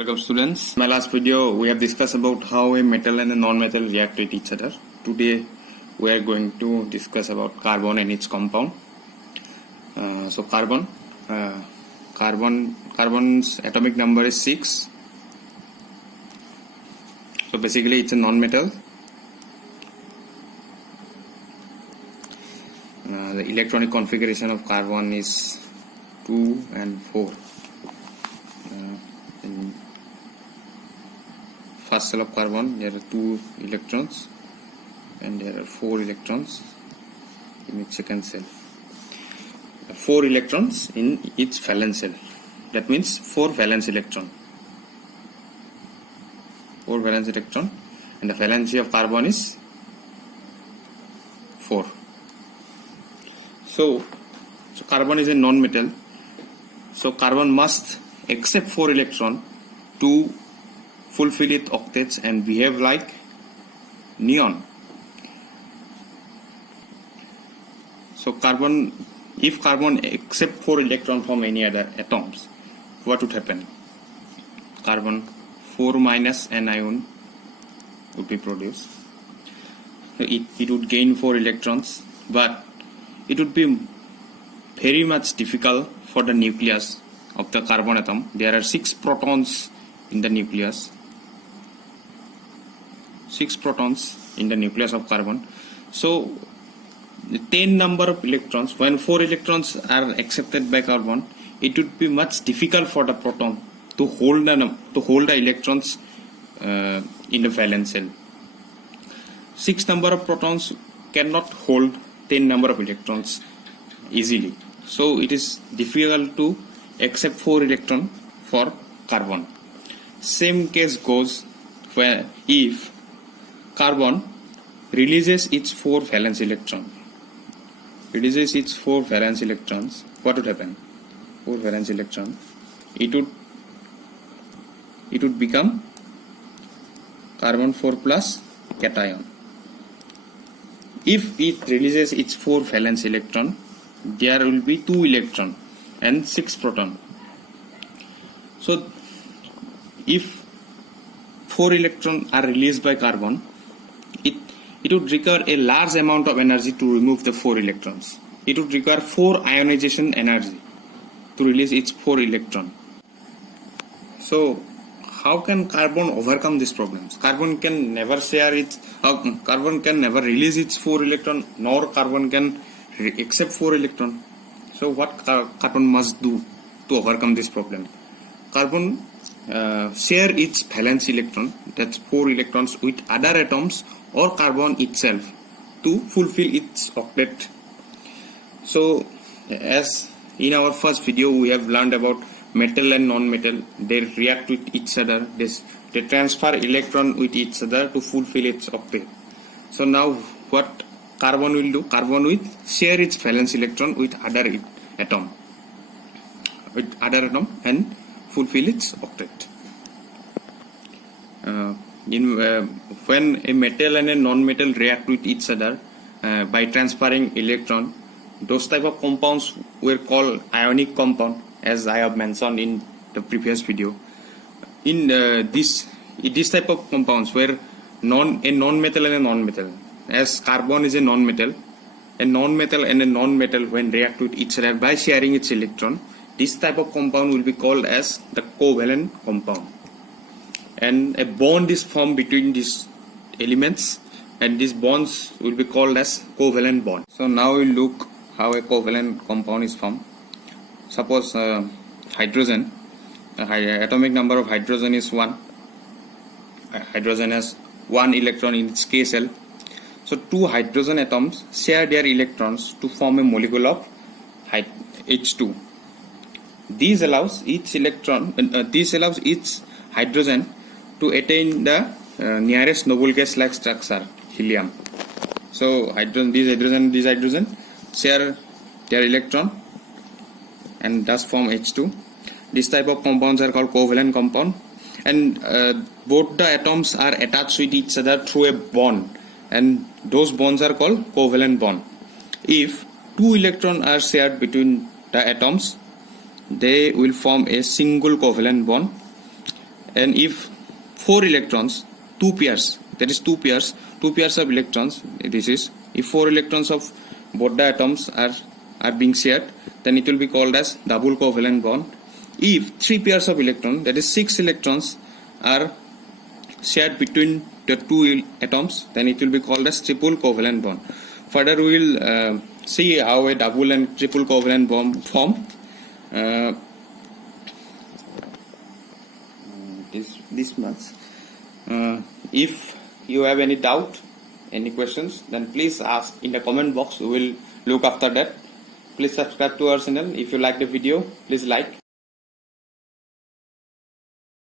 Welcome students. In my last video we have discussed about how a metal and a non-metal react with each other. Today we are going to discuss about carbon and its compound. Carbon's atomic number is 6. So basically it's a non-metal. The electronic configuration of carbon is 2 and 4. In first cell of carbon there are 2 electrons and there are 4 electrons in its second cell. 4 electrons in its valence shell. That means 4 valence electron. 4 valence electron, and the valency of carbon is 4. So carbon is a non-metal. So carbon must accept 4 electron to fulfill its octets and behave like neon. So if carbon accept 4 electron from any other atoms, what would happen? Carbon 4 minus anion would be produced. It would gain 4 electrons, but it would be very much difficult for the nucleus of the carbon atom. There are 6 protons in the nucleus. 6 protons in the nucleus of carbon. So the 10 number of electrons, when 4 electrons are accepted by carbon, it would be much difficult for the proton to hold the electrons in the valence shell. 6 number of protons cannot hold 10 number of electrons easily. So it is difficult to accept 4 electron for carbon. Same case goes where if carbon releases its 4 valence electrons, what would happen? 4 valence electron, it would become carbon 4 plus cation. If it releases its 4 valence electron, there will be 2 electron and 6 proton. So if 4 electrons are released by carbon, it would require a large amount of energy to remove the 4 electrons. It would require 4 ionization energy to release its 4 electron. So how can carbon overcome these problems? Carbon can never release its 4 electron, nor carbon can accept 4 electron. So what carbon must do to overcome this problem? Carbon share its valence electron, that's 4 electrons, with other atoms or carbon itself to fulfill its octet. So as in our first video we have learned about metal and non-metal, they react with each other, they transfer electron with each other to fulfill its octet. So now what carbon will do? Carbon will share its valence electron with other atom and fulfill its octet. When a metal and a non-metal react with each other by transferring electron, those type of compounds were called ionic compound, as I have mentioned in the previous video. In this type of compounds where a non-metal and a non-metal, as carbon is a non-metal and a non-metal when react with each other by sharing its electron, this type of compound will be called as the covalent compound. And a bond is formed between these elements, and these bonds will be called as covalent bond. So now we'll look how a covalent compound is formed. Suppose hydrogen, atomic number of hydrogen is 1. Hydrogen has 1 electron in its K cell. So 2 hydrogen atoms share their electrons to form a molecule of H2. This allows each hydrogen to attain the nearest noble gas-like structure, helium. So these hydrogen share their electron and thus form H2. This type of compounds are called covalent compound, and both the atoms are attached with each other through a bond, and those bonds are called covalent bond. If 2 electrons are shared between the atoms, they will form a single covalent bond, And if 4 electrons, 2 pairs, that is 2 pairs of electrons, this is, if 4 electrons of both the atoms are being shared, then it will be called as double covalent bond. If 3 pairs of electrons, that is 6 electrons, are shared between the 2 atoms, then it will be called as triple covalent bond. Further, we will see how a double and triple covalent bond form. This much. If you have any doubt, any questions, then please ask in the comment box. We will look after that. Please subscribe to our channel. If you like the video, please like.